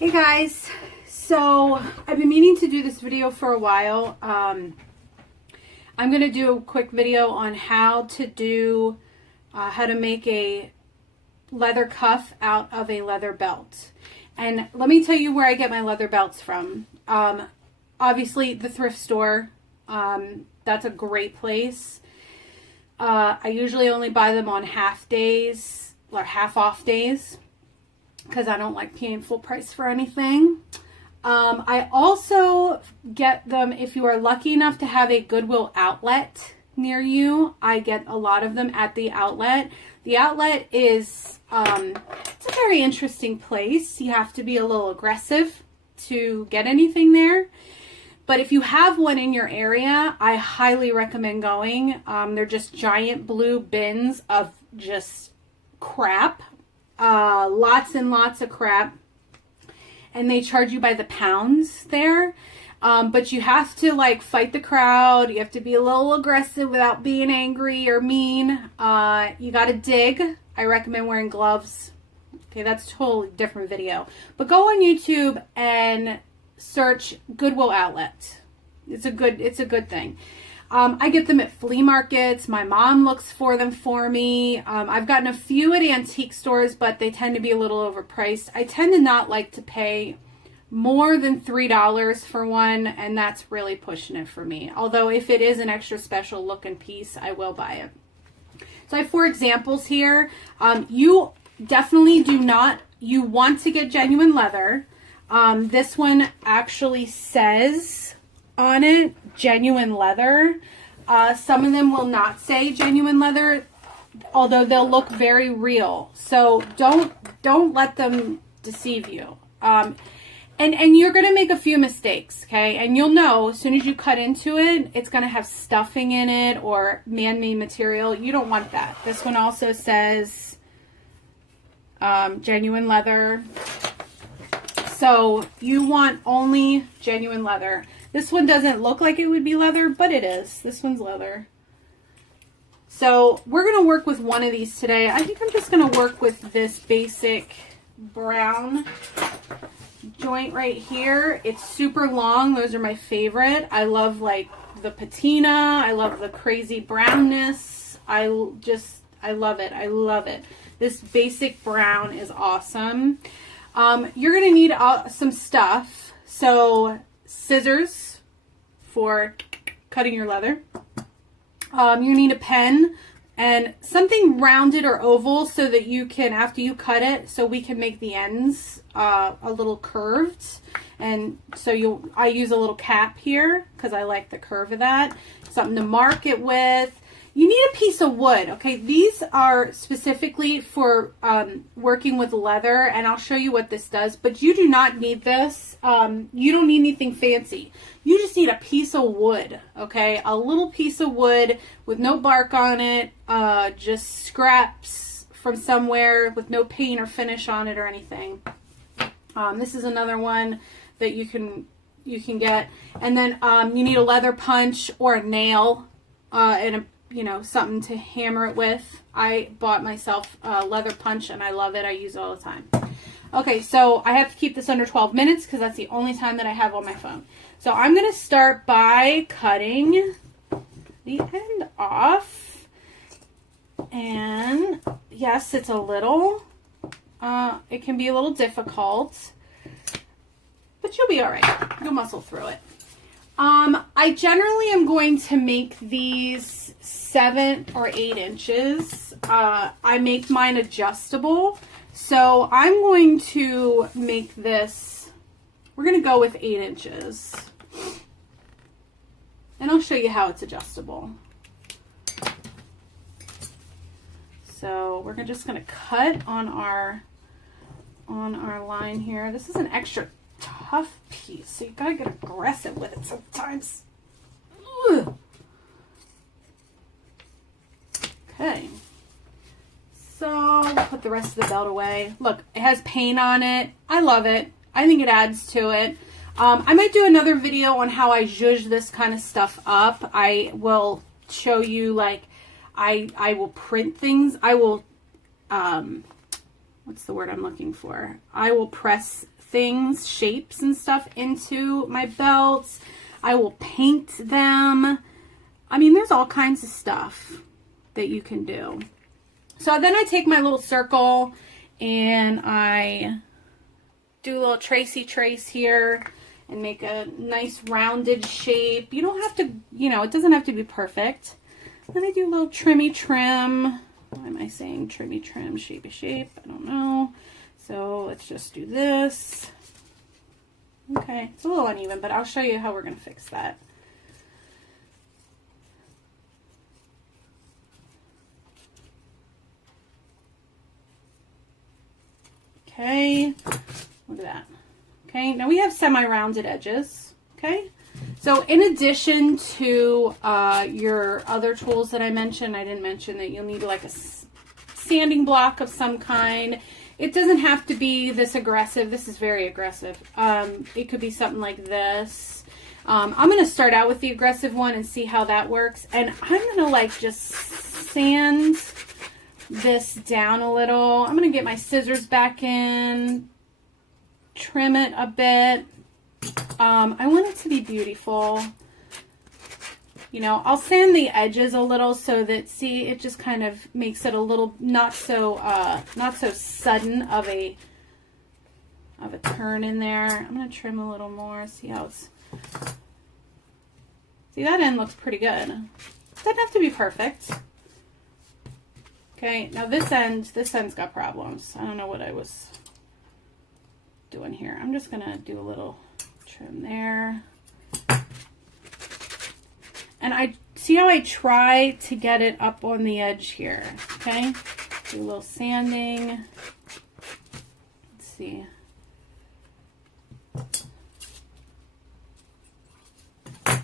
Hey guys, so I've been meaning to do this video for a while. I'm going to do a quick video on how to make a leather cuff out of a leather belt. And let me tell you where I get my leather belts from. Obviously the thrift store, that's a great place. I usually only buy them on half days or half off days, because I don't like paying full price for anything. I also get them if you are lucky enough to have a Goodwill outlet near you. I get a lot of them at the outlet. The outlet is it's a very interesting place. You have to be a little aggressive to get anything there. But if you have one in your area, I highly recommend going. They're just giant blue bins of just crap. Lots and lots of crap, and they charge you by the pounds there, but you have to like fight the crowd. You have to be a little aggressive without being angry or mean. You got to dig. I recommend wearing gloves. Okay, that's a totally different video, but go on YouTube and search Goodwill outlet. It's a good thing. I get them at flea markets. My mom looks for them for me. I've gotten a few at antique stores, but they tend to be a little overpriced. I tend to not like to pay more than $3 for one, and that's really pushing it for me. Although if it is an extra special looking piece, I will buy it. So I have 4 examples here. You definitely you want to get genuine leather. This one actually says on it genuine leather. Some of them will not say genuine leather, although they'll look very real. So don't let them deceive you. And you're going to make a few mistakes, okay? And you'll know as soon as you cut into it, it's going to have stuffing in it or man-made material. You don't want that. This one also says genuine leather. So you want only genuine leather. This one doesn't look like it would be leather, but it is. This one's leather. So we're going to work with one of these today. I think I'm just going to work with this basic brown joint right here. It's super long. Those are my favorite. I love like the patina. I love the crazy brownness. I love it. I love it. This basic brown is awesome. You're going to need some stuff. So scissors for cutting your leather. You need a pen and something rounded or oval so that you can, after you cut it, so we can make the ends a little curved. And so I use a little cap here because I like the curve of that. Something to mark it with. You need a piece of wood, okay? These are specifically for working with leather, and I'll show you what this does, but you do not need this. You don't need anything fancy. You just need a piece of wood, okay? A little piece of wood with no bark on it, just scraps from somewhere with no paint or finish on it or anything. This is another one that you can get. And then you need a leather punch or a nail and something to hammer it with. I bought myself a leather punch and I love it. I use it all the time. Okay, so I have to keep this under 12 minutes because that's the only time that I have on my phone. So I'm going to start by cutting the end off. And yes, it's a little, it can be a little difficult, but you'll be all right. You'll muscle through it. I generally am going to make these 7 or 8 inches. I make mine adjustable. So I'm going to make this, we're going to go with 8 inches. And I'll show you how it's adjustable. So we're just going to cut on our line here. This is an extra tough piece, so you gotta get aggressive with it sometimes. Ugh. Okay, so we'll put the rest of the belt away. Look, it has paint on it. I love it. I think it adds to it. I might do another video on how I zhuzh this kind of stuff up. I will show you, like, I will print things. I will, what what's the word I'm looking for? I will press things, shapes and stuff into my belts. I will paint them. I mean, there's all kinds of stuff that you can do. So then I take my little circle and I do a little tracey trace here and make a nice rounded shape. You don't have to, you know, it doesn't have to be perfect. Then I do a little trimmy trim. Why am I saying trimmy trim, shapey shape? I don't know. So let's just do this. Okay, it's a little uneven, but I'll show you how we're going to fix that. Okay, look at that. Okay, now we have semi-rounded edges. Okay, so in addition to your other tools that I mentioned, I didn't mention that you'll need like a sanding block of some kind. It doesn't have to be this aggressive. This is very aggressive. It could be something like this. I'm going to start out with the aggressive one and see how that works. And I'm going to like just sand this down a little. I'm going to get my scissors back in, trim it a bit. I want it to be beautiful. You know, I'll sand the edges a little so that, see, it just kind of makes it a little not so sudden of a turn in there. I'm going to trim a little more, see how it's, see, that end looks pretty good. Doesn't have to be perfect. Okay, now this end's got problems. I don't know what I was doing here. I'm just going to do a little trim there. And I see how I try to get it up on the edge here, okay? Do a little sanding. Let's see. That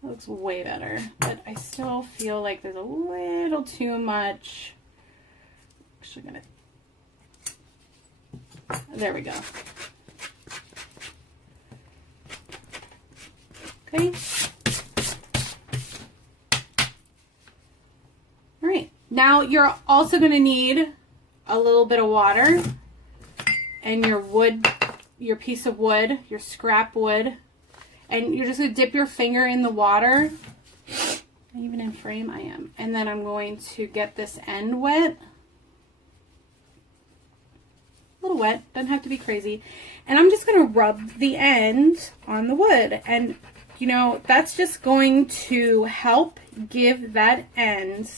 looks way better, but I still feel like there's a little too much. Actually gonna, there we go. Okay. All right. Now you're also going to need a little bit of water and your wood, your piece of wood, your scrap wood, and you're just going to dip your finger in the water. Even in frame, I am. And then I'm going to get this end wet. A little wet, doesn't have to be crazy. And I'm just going to rub the end on the wood. And you know, that's just going to help give that end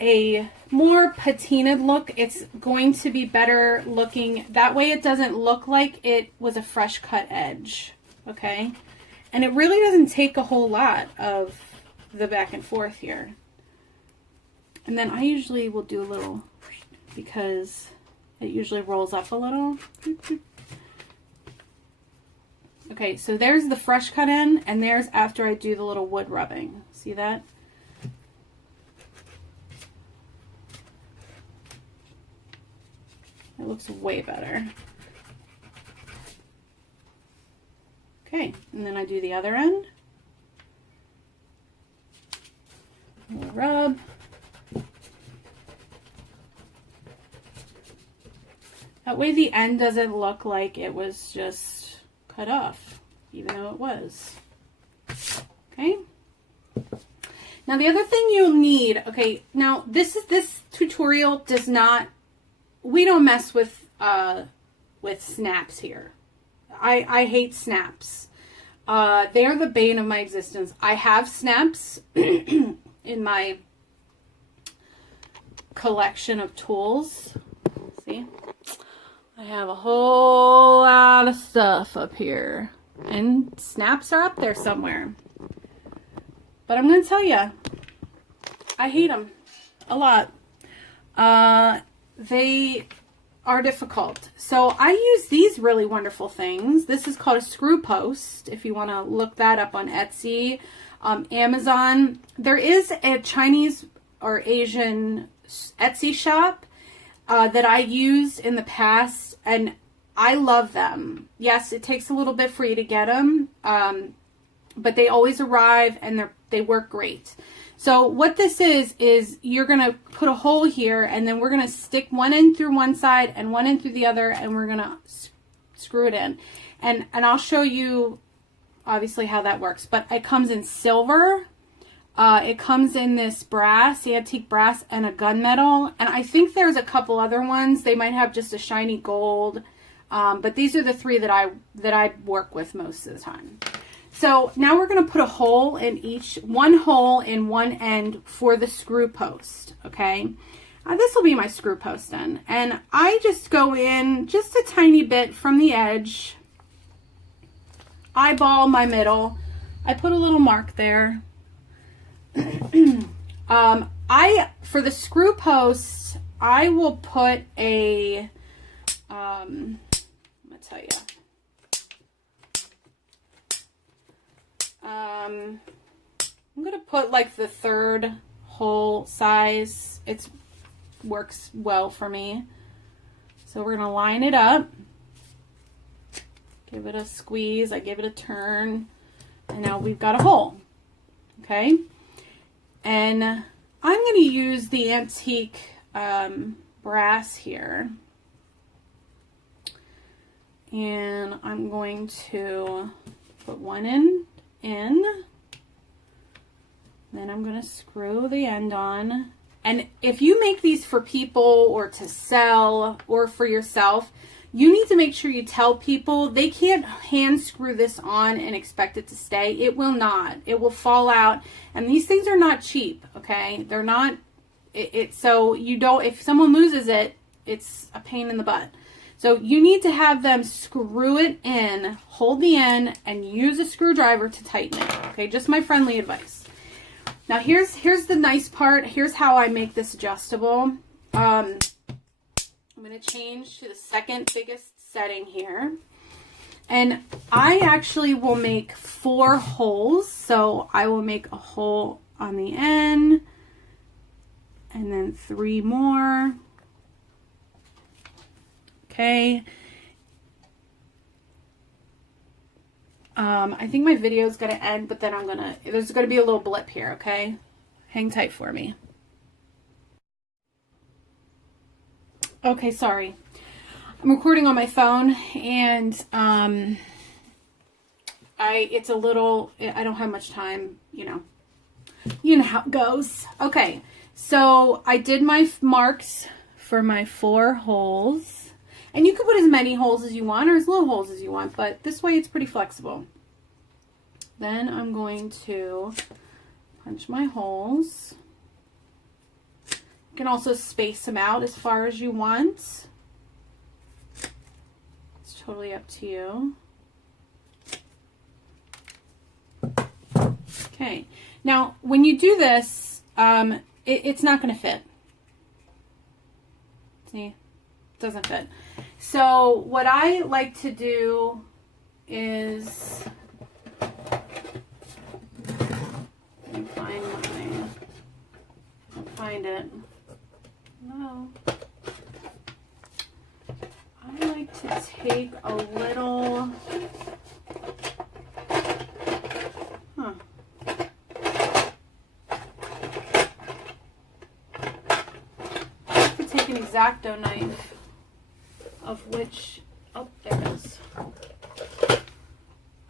a more patinaed look. It's going to be better looking. That way it doesn't look like it was a fresh cut edge, okay? And it really doesn't take a whole lot of the back and forth here. And then I usually will do a little, because it usually rolls up a little. Okay, so there's the fresh cut end, and there's after I do the little wood rubbing. See that? It looks way better. Okay, and then I do the other end. We'll rub. That way the end doesn't look like it was just cut off, even though it was. Okay. Now the other thing you'll need, okay, now this tutorial does not, we don't mess with snaps here. I hate snaps. They are the bane of my existence. I have snaps in my collection of tools. See? I have a whole lot of stuff up here, and snaps are up there somewhere. But I'm going to tell you, I hate them a lot. They are difficult. So I use these really wonderful things. This is called a screw post, if you want to look that up on Etsy, Amazon. There is a Chinese or Asian Etsy shop that I used in the past, and I love them. Yes, it takes a little bit for you to get them, but they always arrive and they work great. So what this is you're going to put a hole here, and then we're going to stick one end through one side and one end through the other, and we're going to screw it in. And I'll show you obviously how that works. But it comes in silver. It comes in this brass, antique brass, and a gunmetal. And I think there's a couple other ones. They might have just a shiny gold. But these are the three that I work with most of the time. So now we're going to put a hole in one hole in one end for the screw post. Okay. This will be my screw post then. And I just go in just a tiny bit from the edge. Eyeball my middle. I put a little mark there. For the screw posts, I will put a, I'm gonna tell you, I'm gonna put like the third hole size. It works well for me. So we're gonna line it up, give it a squeeze, I give it a turn, and now we've got a hole. Okay. And I'm going to use the antique brass here. And I'm going to put one end in. Then I'm going to screw the end on. And if you make these for people or to sell or for yourself, you need to make sure you tell people they can't hand screw this on and expect it to stay. It will not. It will fall out. And these things are not cheap, okay? They're not, so you don't, if someone loses it, it's a pain in the butt. So you need to have them screw it in, hold the end, and use a screwdriver to tighten it, okay? Just my friendly advice. Now here's the nice part. Here's how I make this adjustable. I'm going to change to the second biggest setting here. And I actually will make 4 holes. So I will make a hole on the end and then 3 more. Okay. I think my video is going to end, but then there's going to be a little blip here. Okay. Hang tight for me. Okay, sorry. I'm recording on my phone, and it's a little, I don't have much time, you know how it goes. Okay, so I did my marks for my 4 holes, and you can put as many holes as you want or as little holes as you want, but this way it's pretty flexible. Then I'm going to punch my holes. You can also space them out as far as you want. It's totally up to you. Okay. Now, when you do this, it's not going to fit. See? It doesn't fit. So, what I like to do is... Let me find it. No. I like to take a little, I like to take an X-Acto knife, of which, oh, there it is.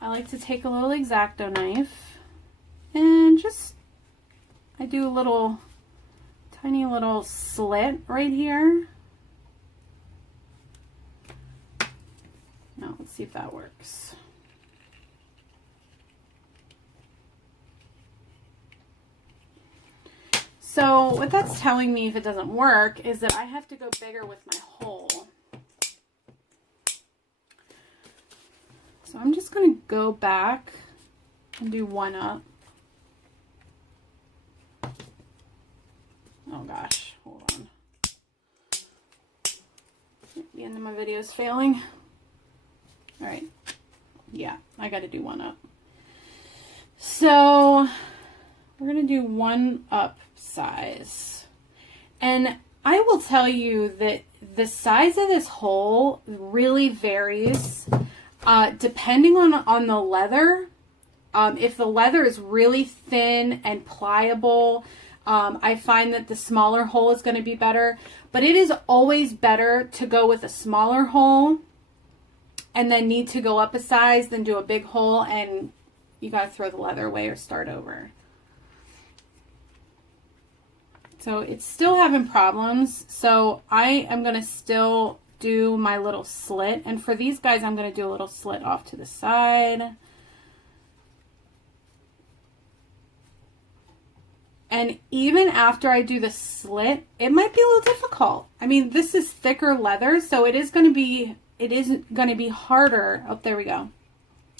I like to take a little X-Acto knife and just, I do a little tiny little slit right here. Now let's see if that works. So what that's telling me, if it doesn't work, is that I have to go bigger with my hole. So I'm just going to go back and do one up. Oh gosh, hold on. The end of my video is failing. All right. Yeah, I got to do one up. So we're going to do one up size. And I will tell you that the size of this hole really varies depending on the leather. If the leather is really thin and pliable, I find that the smaller hole is going to be better. But it is always better to go with a smaller hole and then need to go up a size than do a big hole and you got to throw the leather away or start over. So it's still having problems. So I am going to still do my little slit. And for these guys, I'm going to do a little slit off to the side. And even after I do the slit, it might be a little difficult. I mean, this is thicker leather, so it is going to be harder. Oh, there we go.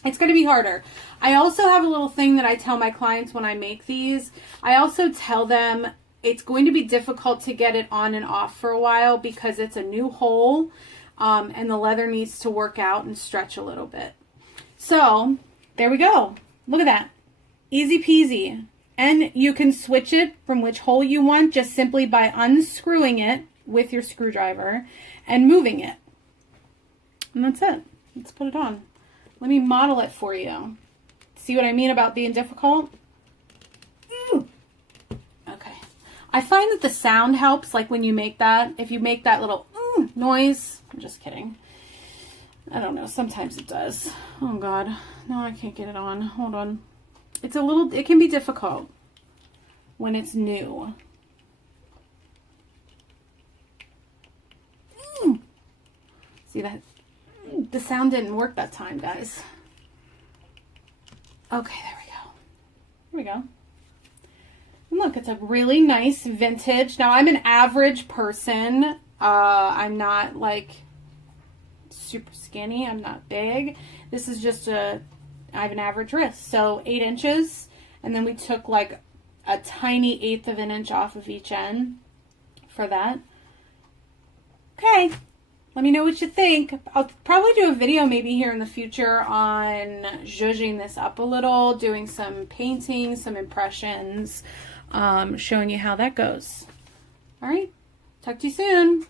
It's going to be harder. I also have a little thing that I tell my clients when I make these. I also tell them it's going to be difficult to get it on and off for a while because it's a new hole, and the leather needs to work out and stretch a little bit. So there we go. Look at that. Easy peasy. And you can switch it from which hole you want just simply by unscrewing it with your screwdriver and moving it. And that's it. Let's put it on. Let me model it for you. See what I mean about being difficult? Okay. I find that the sound helps, like when you make that. If you make that little noise. I'm just kidding. I don't know. Sometimes it does. Oh, God. No, I can't get it on. Hold on. It can be difficult when it's new. See that? The sound didn't work that time, guys. Okay, there we go. Here we go. And look, it's a really nice vintage. Now, I'm an average person. I'm not like super skinny. I'm not big. This is just I have an average wrist, so 8 inches, and then we took like a tiny 1/8 of an inch off of each end for that. Okay, let me know what you think. I'll probably do a video maybe here in the future on zhuzhing this up a little, doing some painting, some impressions, showing you how that goes. All right, talk to you soon.